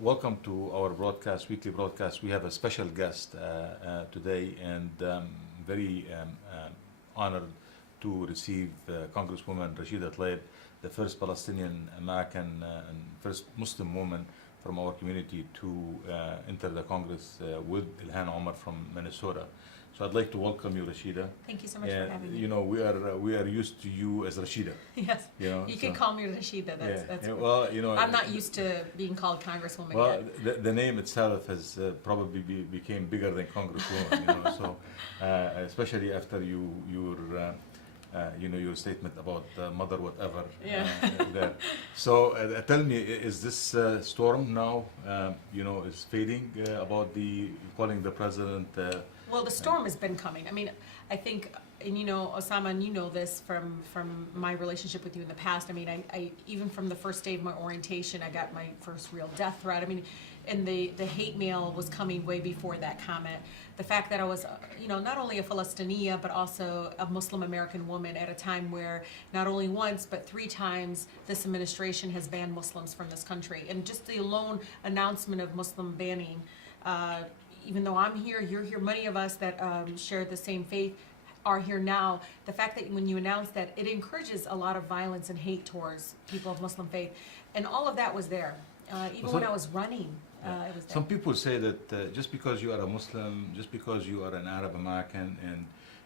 Welcome to our broadcast, weekly broadcast. We have a special guest today, and very honored to receive Congresswoman Rashida Tlaib, the first Palestinian American and first Muslim woman from our community to enter the Congress with Ilhan Omar from Minnesota. So I'd like to welcome you, Rashida. Thank you so much for having me. You know, we are used to you as Rashida. Yes, you can call me Rashida. That's well, you know, I'm not used to being called Congresswoman well, yet. the name itself has probably became bigger than Congresswoman. So especially after your statement about mother whatever. Yeah. There. So tell me, is this storm now is fading about the calling the president? Well, the storm has been coming. I mean, I think, and Osama, and you know this from my relationship with you in the past. I mean, I even from the first day of my orientation, I got my first real death threat. I mean, and the hate mail was coming way before that comment. The fact that I was, not only a Palestinian, but also a Muslim American woman at a time where not only once, but 3 times this administration has banned Muslims from this country. And just the alone announcement of Muslim banning, even though I'm here, you're here, many of us that share the same faith are here now. The fact that when you announce that, it encourages a lot of violence and hate towards people of Muslim faith. And all of that was there. Even when I was running, it was there. Some people say that just because you are a Muslim, just because you are an Arab American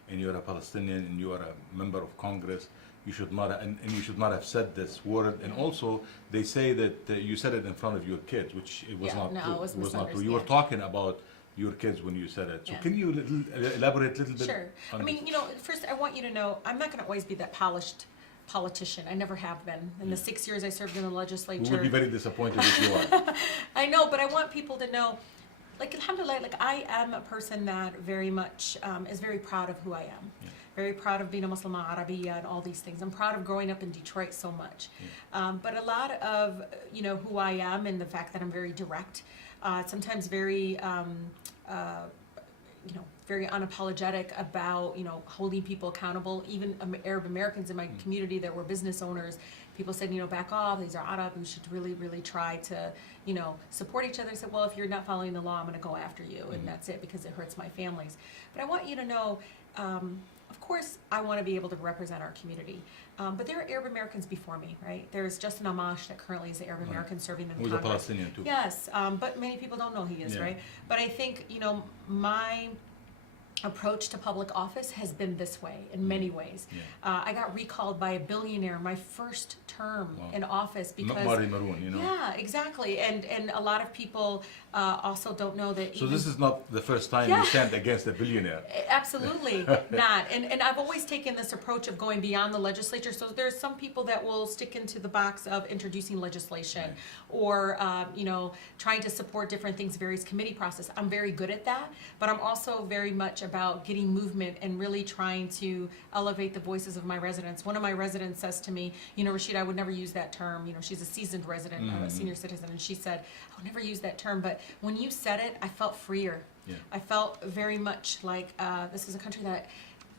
and you're a Palestinian and you are a member of Congress, you should not and you should not have said this word. And also, they say that you said it in front of your kids, which it was not true. It was not true. You were talking about your kids when you said it. So can you elaborate a little bit? Sure. I mean, first I want you to know I'm not going to always be that polished politician. I never have been. In the 6 years I served in the legislature. We would be very disappointed if you are. I know, but I want people to know, alhamdulillah, I am a person that very much is very proud of who I am. Yeah. Very proud of being a Muslim Arabiya and all these things. I'm proud of growing up in Detroit so much. Yeah. But a lot of, who I am and the fact that I'm very direct, sometimes very, very unapologetic about, holding people accountable. Even Arab Americans in my community that were business owners, people said, back off, these are Arab, we should really, really try to, support each other. I said, well, if you're not following the law, I'm gonna go after you, and that's it, because it hurts my families. But I want you to know, of course, I want to be able to represent our community. But there are Arab Americans before me, right? There's Justin Amash that currently is the Arab American serving in Congress. Who's a Palestinian too. Yes, but many people don't know he is, right? But I think, my approach to public office has been this way in many ways. Yeah. I got recalled by a billionaire my first term in office because Mari Maroon, Yeah, exactly. And a lot of people also don't know that. So this is not the first time you stand against a billionaire. Absolutely not. And I've always taken this approach of going beyond the legislature. So there's some people that will stick into the box of introducing legislation or trying to support different things, various committee process. I'm very good at that, but I'm also very much about getting movement and really trying to elevate the voices of my residents. One of my residents says to me, Rashida, I would never use that term. She's a seasoned resident, a senior citizen, and she said, I would never use that term, but when you said it, I felt freer. Yeah. I felt very much like this is a country that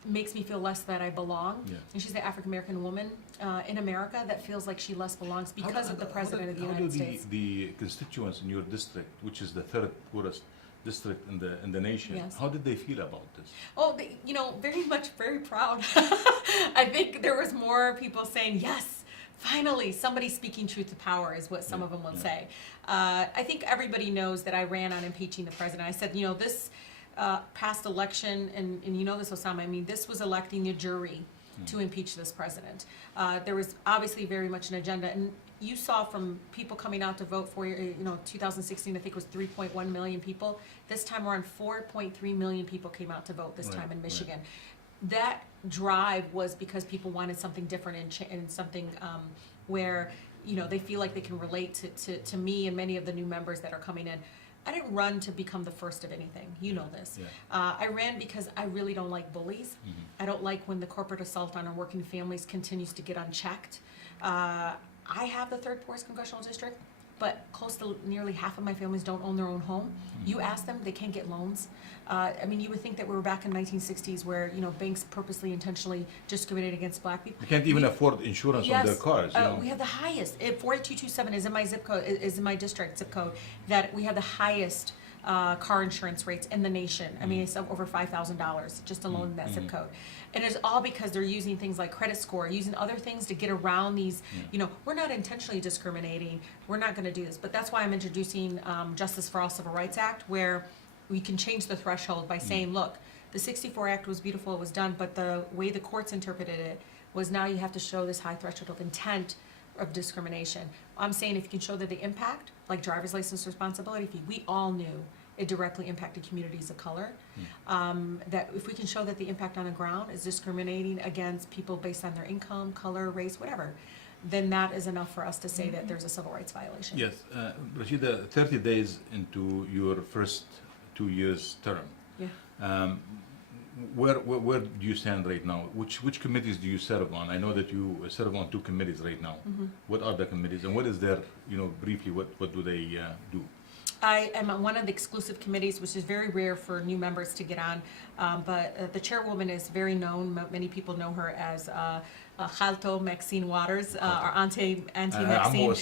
makes me feel less that I belong. Yeah. And she's the African American woman in America that feels like she less belongs because of the president of the United States. The constituents in your district, which is the 3rd poorest district in the nation, how did they feel about this? Oh, very proud. I think there was more people saying, yes, finally, somebody speaking truth to power is what some of them will say. I think everybody knows that I ran on impeaching the president. I said, this past election, and you know this, Osama, I mean, this was electing the jury to impeach this president. There was obviously very much an agenda, and you saw from people coming out to vote for 2016, I think it was 3.1 million people. This time around, 4.3 million people came out to vote this time in Michigan. That drive was because people wanted something different and something where they feel like they can relate to me and many of the new members that are coming in. I didn't run to become the first of anything. You know this. Yeah. I ran because I really don't like bullies. I don't like when the corporate assault on our working families continues to get unchecked. I have the 3rd poorest congressional district. but close to nearly half of my families don't own their own home. You ask them, they can't get loans. I mean, you would think that we were back in 1960s where, you know, banks purposely, intentionally discriminated against black people. They can't even afford insurance on their cars. You know? We have the highest. 48227 is in my zip code, is in my district zip code, that we have the highest car insurance rates in the nation. I mean, it's over $5,000 just alone in that zip code. And it's all because they're using things like credit score, using other things to get around these, you know, we're not intentionally discriminating. We're not going to do this. But that's why I'm introducing Justice for All Civil Rights Act, where we can change the threshold by saying, look, the 64 Act was beautiful, it was done, but the way the courts interpreted it was now you have to show this high threshold of intent of discrimination. I'm saying if you can show that the impact, like driver's license responsibility fee, we all knew it directly impacted communities of color. That if we can show that the impact on the ground is discriminating against people based on their income, color, race, whatever, then that is enough for us to say that there's a civil rights violation. Yes, Rashida, 30 days into your first 2 years term, where do you stand right now? Which committees do you serve on? I know that you serve on 2 committees right now. What are the committees, and what is their, you know, briefly, what do they do? I am on one of the exclusive committees, which is very rare for new members to get on, but the chairwoman is very known. Many people know her as Khalto Maxine Waters, or Auntie Maxine.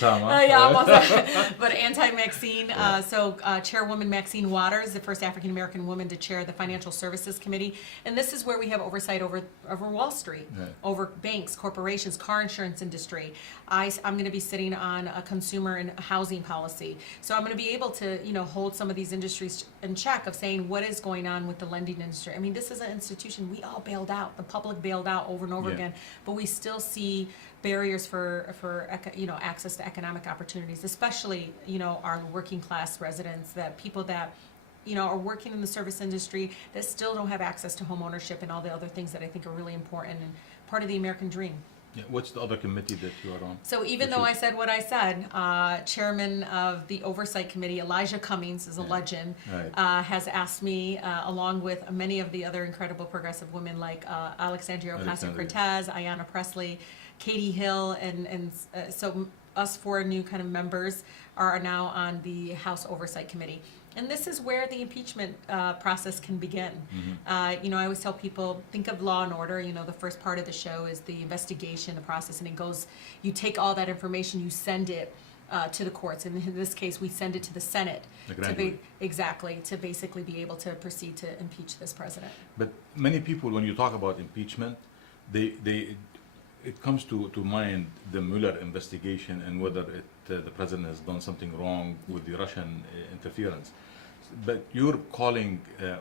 But anti-Maxine. So Chairwoman Maxine Waters, the first African-American woman to chair the Financial Services Committee. And this is where we have oversight over Wall Street, over banks, corporations, car insurance industry. I'm going to be sitting on a consumer and housing policy. So I'm going to be able to, you know, hold some of these industries in check of saying what is going on with the lending industry. I mean, this is an institution we all bailed out. The public bailed out over and over again, but we still see barriers for you know, access to economic opportunities, especially, you know, our working class residents, that people that, you know, are working in the service industry that still don't have access to home ownership and all the other things that I think are really important and part of the American dream. Yeah, what's the other committee that you are on? So even though I said what I said, Chairman of the Oversight Committee, Elijah Cummings, is a legend, has asked me, along with many of the other incredible progressive women like Alexandria Ocasio-Cortez, Ayanna Pressley, Katie Hill, and so us 4 new kind of members are now on the House Oversight Committee. And this is where the impeachment process can begin. You know, I always tell people, think of Law and Order. You know, the first part of the show is the investigation, the process, and it goes, you take all that information, you send it to the courts. And in this case, we send it to the Senate to basically be able to proceed to impeach this president. But many people, when you talk about impeachment, it comes to mind the Mueller investigation and whether the president has done something wrong with the Russian interference. But you're calling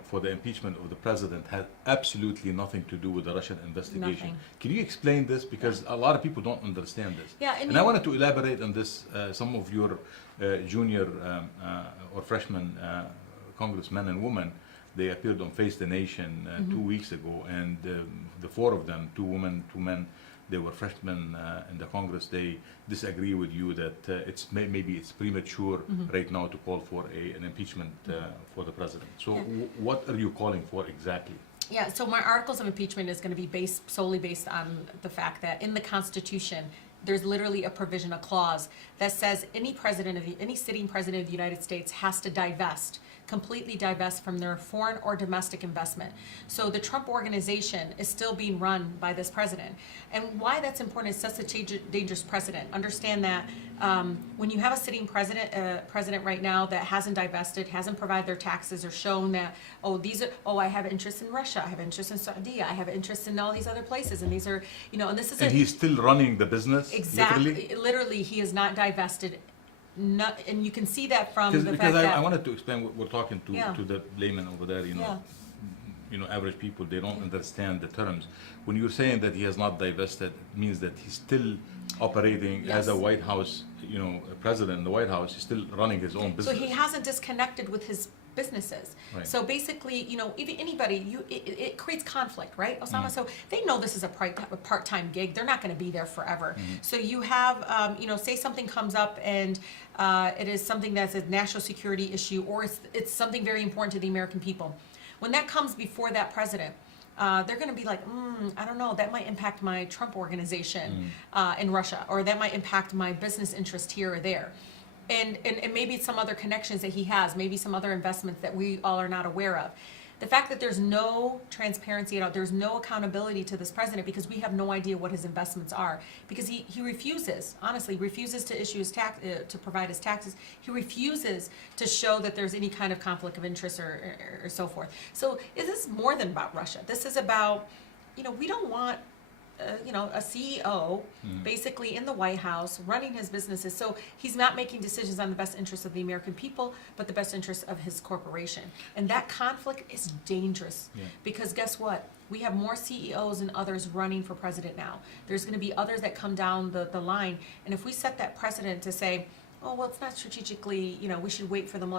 for the impeachment of the president had absolutely nothing to do with the Russian investigation. Nothing. Can you explain this? Because a lot of people don't understand this. Yeah, and I wanted to elaborate on this. Some of your junior or freshman congressmen and women, they appeared on Face the Nation 2 weeks ago, and the 4 of them, 2 women, 2 men, they were freshmen in the Congress. They disagree with you that maybe it's premature right now to call for an impeachment for the president. So what are you calling for exactly? Yeah, so my articles of impeachment is going to be solely based on the fact that in the Constitution, there's literally a provision, a clause that says any sitting president of the United States has to completely divest from their foreign or domestic investment. So the Trump organization is still being run by this president. And why that's important is such a dangerous precedent. Understand that when you have a sitting president right now that hasn't divested, hasn't provided their taxes or shown that, I have interest in Russia, I have interest in Saudi, I have interest in all these other places, and these are, you know, and this is he's still running the business? Exactly. Literally, he is not divested. And you can see that from the fact that I wanted to explain what we're talking to the layman over there. You know, average people, they don't understand the terms. When you're saying that he has not divested, it means that he's still operating as a White House, you know, president in the White House. He's still running his own business. So he hasn't disconnected with his businesses. Right. So basically, you know, even anybody, it creates conflict, right, Osama? So they know this is a part-time gig. They're not going to be there forever. So you have, you know, say something comes up and it is something that's a national security issue, or it's something very important to the American people. When that comes before that president, they're going to be like, I don't know, that might impact my Trump organization in Russia, or that might impact my business interest here or there. and maybe some other connections that he has, maybe some other investments that we all are not aware of. The fact that there's no transparency at all, there's no accountability to this president because we have no idea what his investments are. Because he refuses, honestly, refuses to issue his tax, to provide his taxes. He refuses to show that there's any kind of conflict of interest or so forth. So this is more than about Russia. This is about, we don't want a CEO basically in the White House running his businesses. So he's not making decisions on the best interests of the American people, but the best interests of his corporation. And that conflict is dangerous because guess what? We have more CEOs and others running for president now. There's going to be others that come down the line. And if we set that precedent to say, oh, well, it's not strategically, we should wait for them.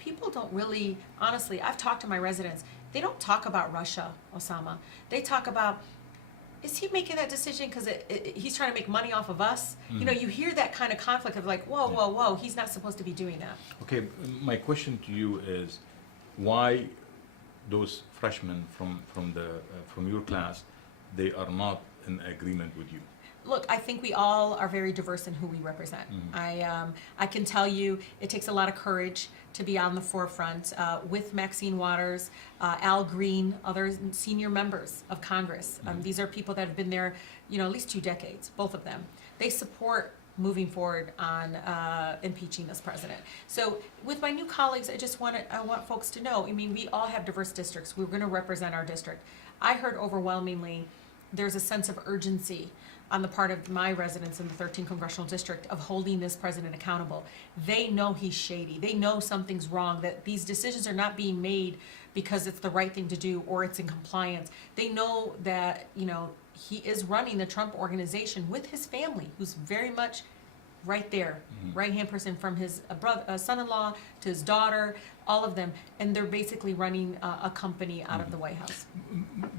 People don't really, honestly, I've talked to my residents. They don't talk about Russia, Osama. They talk about, is he making that decision because he's trying to make money off of us? You hear that kind of conflict of like, whoa, he's not supposed to be doing that. Okay, my question to you is, why those freshmen from your class, they are not in agreement with you? Look, I think we all are very diverse in who we represent. I can tell you it takes a lot of courage to be on the forefront with Maxine Waters, Al Green, other senior members of Congress. These are people that have been there, at least 2 decades, both of them. They support moving forward on impeaching this president. So with my new colleagues, I want folks to know, we all have diverse districts. We're going to represent our district. I heard overwhelmingly there's a sense of urgency on the part of my residents in the 13th Congressional District of holding this president accountable. They know he's shady. They know something's wrong, that these decisions are not being made because it's the right thing to do or it's in compliance. They know that, he is running the Trump organization with his family, who's very much right there, right-hand person from his son-in-law to his daughter, all of them, and they're basically running a company out of the White House.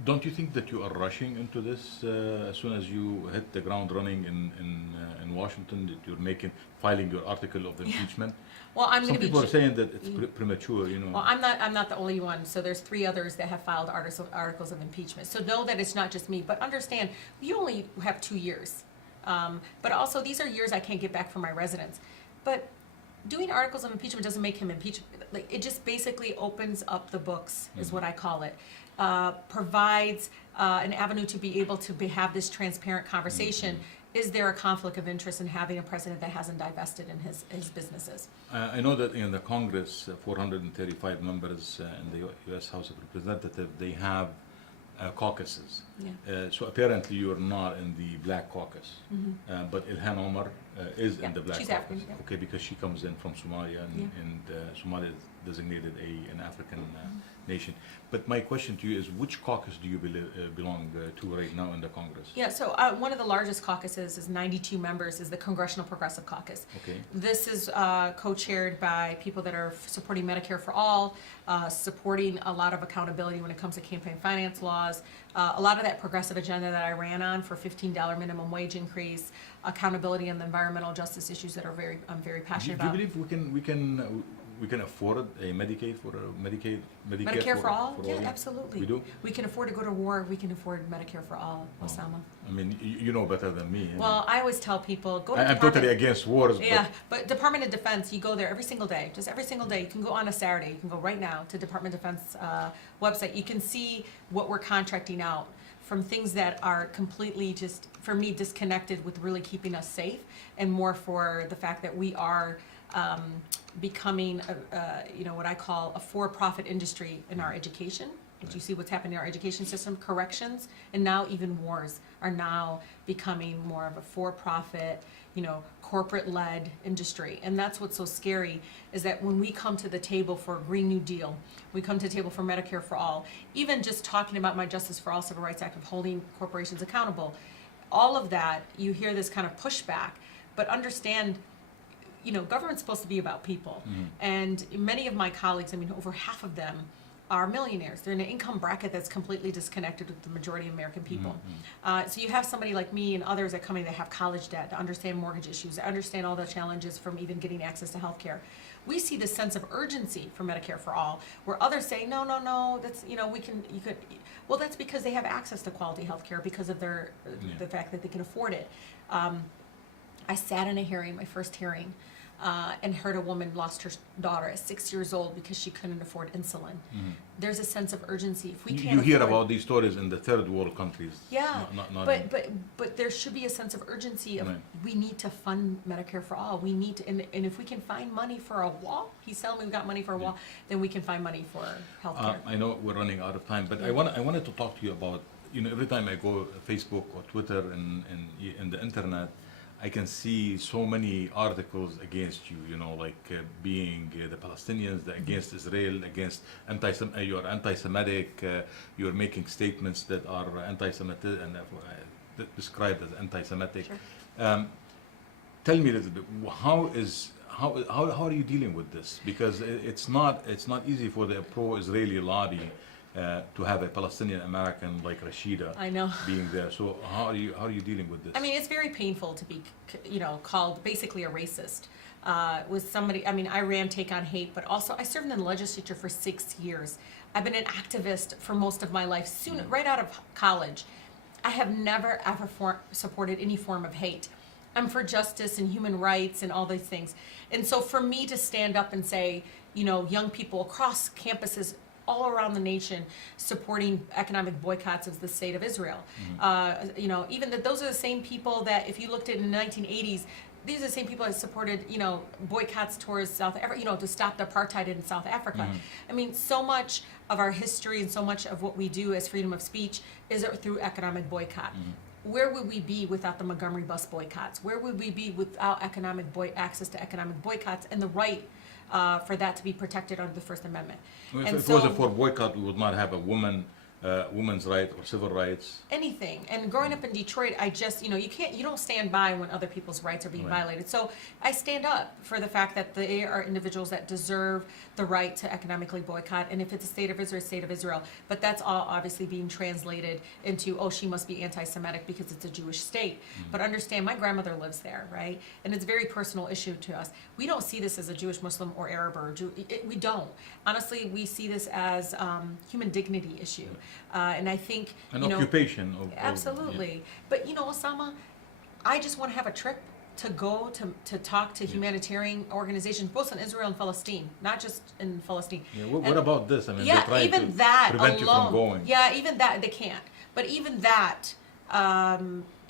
Don't you think that you are rushing into this as soon as you hit the ground running in Washington, that you're filing your article of impeachment? Well, I'm going to be. Some people are saying that it's premature, Well, I'm not the only one. So there's 3 others that have filed articles of impeachment. So know that it's not just me, but understand we only have 2 years. But also, these are years I can't get back from my residents. But doing articles of impeachment doesn't make him impeachable. Like, it just basically opens up the books, is what I call it. Provides an avenue to be able to have this transparent conversation. Is there a conflict of interest in having a president that hasn't divested in his businesses? I know that in the Congress, 435 members in the U.S. House of Representatives, they have caucuses. So apparently you're not in the Black Caucus, but Ilhan Omar is in the Black she's Caucus. African, Okay, because she comes in from Somalia, and Somalia is designated an African nation. But my question to you is, which caucus do you belong to right now in the Congress? Yeah, so one of the largest caucuses is 92 members, is the Congressional Progressive Caucus. Okay. This is co-chaired by people that are supporting Medicare for All, supporting a lot of accountability when it comes to campaign finance laws, a lot of that progressive agenda that I ran on for $15 minimum wage increase, accountability on the environmental justice issues that I'm very passionate about. Do you believe we can afford a Medicare for all? Yeah, absolutely. We do? We can afford to go to war. We can afford Medicare for all, Osama. I mean, you know better than me. Well, I always tell people, go to I'm totally against wars. Yeah, but Department of Defense, you go there every single day, just every single day. You can go on a Saturday. You can go right now to Department of Defense website. You can see what we're contracting out from things that are completely just, for me, disconnected with really keeping us safe, and more for the fact that we are becoming, what I call a for-profit industry in our education. Did you see what's happening in our education system? Corrections, and now even wars are now becoming more of a for-profit, corporate-led industry. And that's what's so scary, is that when we come to the table for a Green New Deal, we come to the table for Medicare for All, even just talking about my Justice for All Civil Rights Act of holding corporations accountable, all of that, you hear this kind of pushback, but understand, government's supposed to be about people. And many of my colleagues, over half of them are millionaires. They're in an income bracket that's completely disconnected with the majority of American people. So you have somebody like me and others that come in that have college debt, to understand mortgage issues, to understand all the challenges from even getting access to health care. We see this sense of urgency for Medicare for All, where others say, no, that's, well, that's because they have access to quality health care because of the fact that they can afford it. I sat in a hearing, my first hearing, and heard a woman lost her daughter at 6 years old because she couldn't afford insulin. There's a sense of urgency. If we can't You hear afford- about these stories in the third world countries. Yeah, Not but there should be a sense of urgency of Right. we need to fund Medicare for all. We need to, and if we can find money for a wall, he's telling me we've got money for a wall, then we can find money for healthcare. I know we're running out of time, but Yeah. I wanted to talk to you about, every time I go Facebook or Twitter and the internet, I can see so many articles against you, like being the Palestinians, against Israel, against you're anti-Semitic, you're making statements that are anti-Semitic and described as anti-Semitic. Sure. Tell me a little bit, how are you dealing with this? Because it's not easy for the pro-Israeli lobby to have a Palestinian American like Rashida I know. being there. So how are you dealing with this? I mean, it's very painful to be, called basically a racist. With somebody, I ran Take on Hate, but also I served in the legislature for 6 years. I've been an activist for most of my life. Right out of college, I have never ever supported any form of hate. I'm for justice and human rights and all these things. And so for me to stand up and say, young people across campuses all around the nation supporting economic boycotts of the state of Israel. Even that those are the same people that if you looked at in the 1980s, these are the same people that supported, boycotts towards South Africa, to stop the apartheid in South Africa. I mean, so much of our history and so much of what we do as freedom of speech is through economic boycott. Where would we be without the Montgomery bus boycotts? Where would we be without access to economic boycotts and the right for that to be protected under the First Amendment? If it wasn't for boycott, we would not have a women's right or civil rights. Anything. And growing up in Detroit, I just, you don't stand by when other people's rights are being Right. violated. So I stand up for the fact that they are individuals that deserve the right to economically boycott. And if it's a state of Israel, state of Israel. But that's all obviously being translated into, she must be anti-Semitic because it's a Jewish state. But understand, my grandmother lives there, right? And it's a very personal issue to us. We don't see this as a Jewish, Muslim, or Arab or Jew. We don't. Honestly, we see this as human dignity issue. And I think, An occupation of absolutely. But Osama, I just want to have a trip to go to talk to humanitarian organizations, both in Israel and Palestine, not just in Palestine. Yeah, what about this? I mean, Yeah, they're trying even to that prevent alone. you from going. Yeah, even that they can't. But even that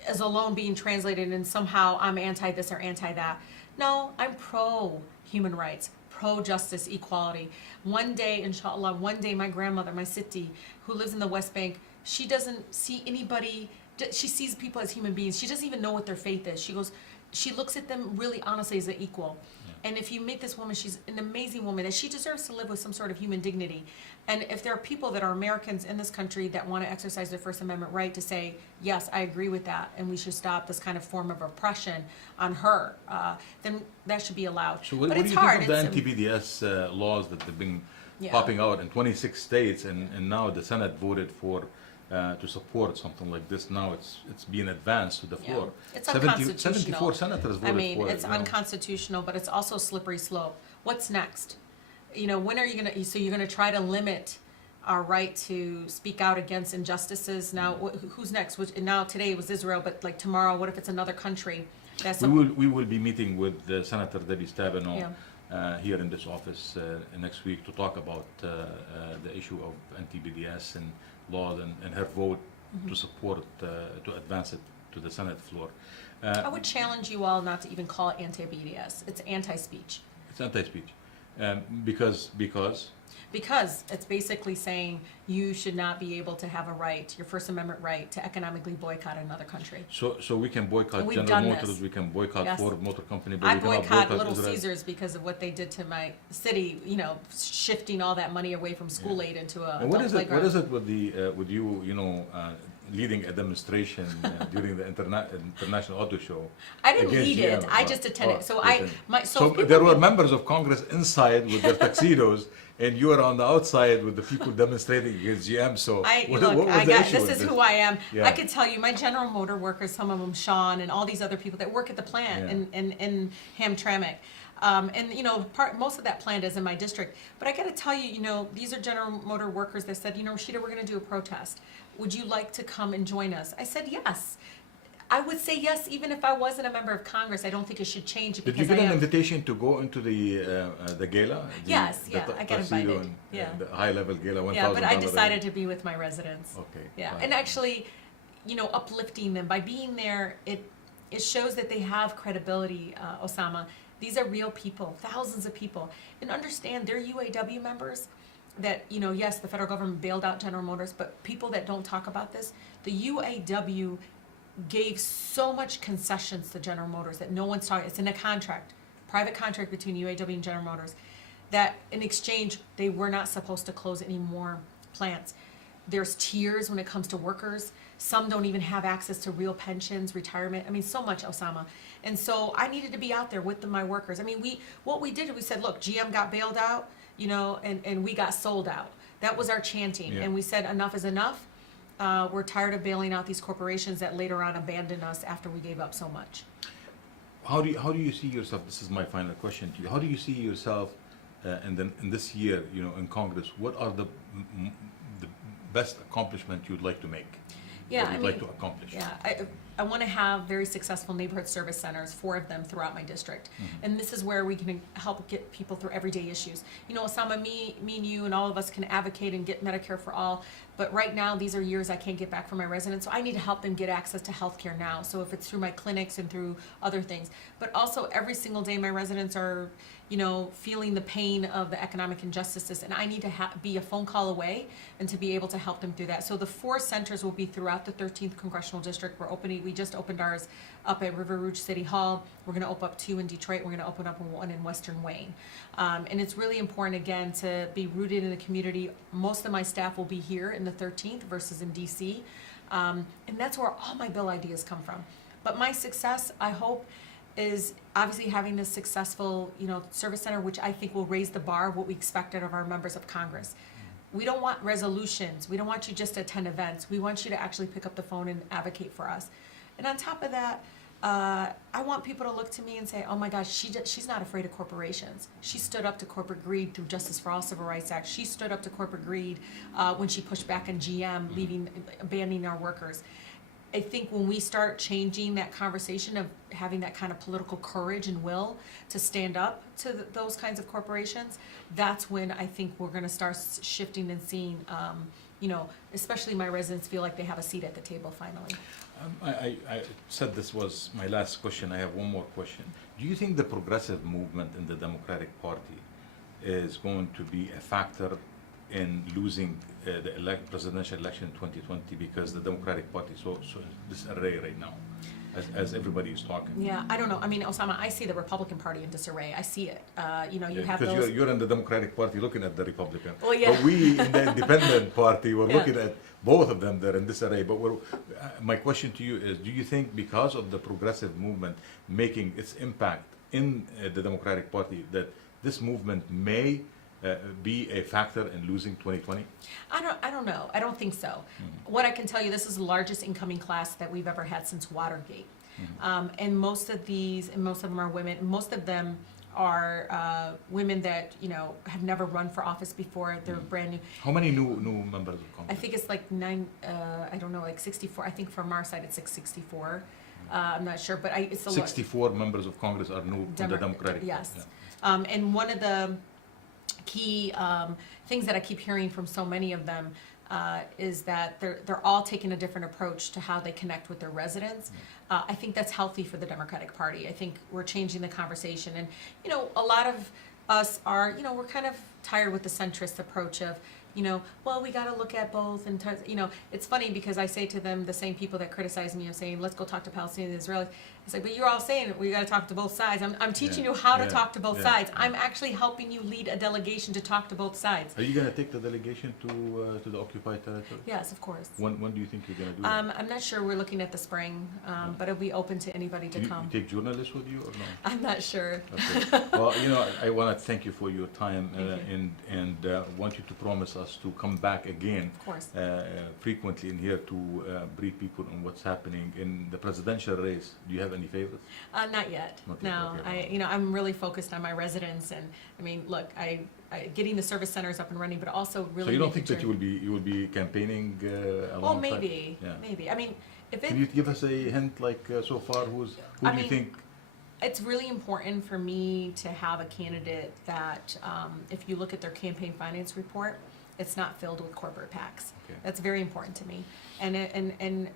is alone being translated and somehow I'm anti this or anti that. No, I'm pro human rights, pro justice, equality. One day, inshallah, my grandmother, my Siti, who lives in the West Bank, she doesn't see anybody, she sees people as human beings. She doesn't even know what their faith is. She looks at them really honestly as an equal. And if you meet this woman, she's an amazing woman, and she deserves to live with some sort of human dignity. And if there are people that are Americans in this country that want to exercise their First Amendment right to say, yes, I agree with that, and we should stop this kind of form of oppression on her, then that should be allowed. So what but do it's you hard. think of the anti-BDS laws that have been Yeah. popping out in 26 states, and now the Senate voted to support something like this. Now it's being advanced to the Yeah. floor. It's 74 senators voted for it. It's unconstitutional, but it's also a slippery slope. What's next? When are you going to, so you're going to try to limit our right to speak out against injustices? Now, who's next? Now today it was Israel, but like tomorrow, what if it's another country? That's We will be meeting with Senator Debbie Stabenow here in this office next week to talk about the issue of anti-BDS and laws and her vote to support, to advance it to the Senate floor. I would challenge you all not to even call it anti-BDS. It's anti-speech. It's anti-speech. Because it's basically saying you should not be able to have a right, your First Amendment right, to economically boycott another country. So we can boycott And we've General done Motors, this. we can boycott Yes. Ford Motor Company, but I we cannot boycott boycott Little Israel. Caesars because of what they did to my city, shifting all that money away from school aid into a And what adult is it? playground. What is it with with you? Leading a demonstration during the International Auto Show. I didn't against lead it. GM. I just attended. So So there were members of Congress inside with their tuxedos, and you were on the outside with the people demonstrating against GM. So what was the issue this with is who I am. Yeah. I could tell you, my General Motor workers, some of them Sean and all these other people that work at the plant in Hamtramck. Most of that plant is in my district. But I got to tell you, these are General Motor workers that said, Rashida, we're going to do a protest. Would you like to come and join us? I said, yes. I would say yes, even if I wasn't a member of Congress. I don't think it should change Did because you get I an am. invitation to go into the gala? Yes, yeah, I got tuxedo invited. Yeah. the high-level gala, $1,000. Yeah, but I decided to be with my residents. Okay. Yeah, fine. and actually, uplifting them by being there, it shows that they have credibility, Osama. These are real people, thousands of people, and understand they're UAW members. That yes, the federal government bailed out General Motors, but people that don't talk about this, the UAW gave so much concessions to General Motors that no one's talking. It's in a contract, private contract between UAW and General Motors, that in exchange they were not supposed to close any more plants. There's tiers when it comes to workers. Some don't even have access to real pensions, retirement. I mean, so much, Osama. And so I needed to be out there with my workers. I mean, what we did, we said, look, GM got bailed out, and we got sold out. That was our chanting. Yeah. And we said, enough is enough. We're tired of bailing out these corporations that later on abandoned us after we gave up so much. How do you see yourself? This is my final question to you. How do you see yourself in this year, in Congress? What are the best accomplishment you'd like to make? Yeah, what you'd like to accomplish? Yeah, I want to have very successful neighborhood service centers, 4 of them throughout my district. Mm-hmm. And this is where we can help get people through everyday issues. Osama, me and you and all of us can advocate and get Medicare for all. But right now, these are years I can't get back from my residents. So I need to help them get access to healthcare now. So if it's through my clinics and through other things. But also every single day, my residents are, feeling the pain of the economic injustices. And I need to be a phone call away and to be able to help them through that. So the 4 centers will be throughout the 13th Congressional District. We just opened ours up at River Rouge City Hall. We're going to open up 2 in Detroit. We're going to open up one in Western Wayne. And it's really important, again, to be rooted in the community. Most of my staff will be here in the 13th versus in DC. And that's where all my bill ideas come from. But my success, I hope, is obviously having this successful, service center, which I think will raise the bar of what we expect out of our members of Congress. We don't want resolutions. We don't want you just to attend events. We want you to actually pick up the phone and advocate for us. And on top of that, I want people to look to me and say, oh my gosh, she's not afraid of corporations. She stood up to corporate greed through Justice for All Civil Rights Act. She stood up to corporate greed when she pushed back on GM, abandoning our workers. I think when we start changing that conversation of having that kind of political courage and will to stand up to those kinds of corporations, that's when I think we're going to start shifting and seeing, especially my residents feel like they have a seat at the table finally. I said this was my last question. I have one more question. Do you think the progressive movement in the Democratic Party is going to be a factor in losing the presidential election in 2020 because the Democratic Party is so disarray right now, as everybody is talking? Yeah, I don't know. I mean, Osama, I see the Republican Party in disarray. I see it. You have because those. you're in the Democratic Party looking at the Republican. Well, yeah. But we in the Independent Party, we're Yeah. looking at both of them. They're in disarray. But my question to you is: do you think because of the progressive movement making its impact in the Democratic Party that this movement may be a factor in losing 2020? I don't know. I don't think so. Mm-hmm. What I can tell you, this is the largest incoming class that we've ever had since Watergate. Mm-hmm. And most of them are women. Most of them are women that, have never run for office before. They're brand new. How many new members of Congress? I think it's like 64. I think from our side it's 64. I'm not sure, but it's a 64 members of Congress are new from the Democratic Party. Yes. Yeah. And one of the key things that I keep hearing from so many of them is that they're all taking a different approach to how they connect with their residents. I think that's healthy for the Democratic Party. I think we're changing the conversation, and a lot of us are, we're kind of tired with the centrist approach of, well, we got to look at both. And, it's funny because I say to them, the same people that criticize me of saying, let's go talk to Palestinians and Israelis. It's like, but you're all saying we got to talk to both sides. I'm teaching you how to talk to both sides. I'm actually helping you lead a delegation to talk to both sides. Are you going to take the delegation to the occupied territory? Yes, of course. When do you think you're going to do that? I'm not sure. We're looking at the spring, but it'll be open to anybody to come. You take journalists with you or no? I'm not sure. Okay. Well, I want to thank you for your time and want you to promise us to come back again Of course. frequently in here to brief people on what's happening in the presidential race. Do you have any favorites? Not yet. Not yet, No, okay. I'm really focused on my residents, and I mean, look, I getting the service centers up and running, but also really. So you don't making think that sure- you will be campaigning Oh, alongside? maybe, Yeah. maybe. I mean, If Can it, you give us a hint, like so far, who I do you mean, think? it's really important for me to have a candidate that, if you look at their campaign finance report, it's not filled with corporate PACs. Okay. That's very important to me. And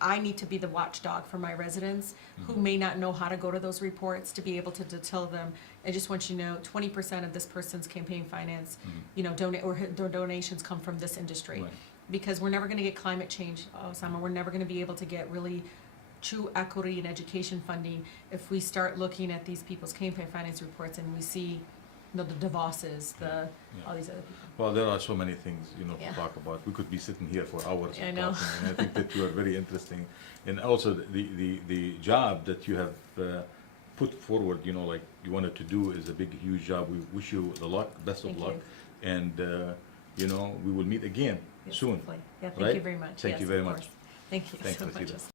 I need to be the watchdog for my residents who may not know how to go to those reports to be able to tell them, I just want you to know 20% of this person's campaign finance, donate, or their donations come from this industry. Right. Because we're never gonna get climate change, Osama, we're never gonna be able to get really true equity and education funding if we start looking at these people's campaign finance reports and we see the DeVosses, all these other people. Well, there are so many things, Yeah. to talk about. We could be sitting here for hours I and know. talking, and I think that you are very interesting. And also the job that you have put forward, like you wanted to do is a big, huge job. We wish you the luck, best of Thank luck. you. And, we will meet again Yes, soon. hopefully. Yeah, thank right? you very much. Thank Yes, you very of much. course. Thank you Thanks, so much. Rashida.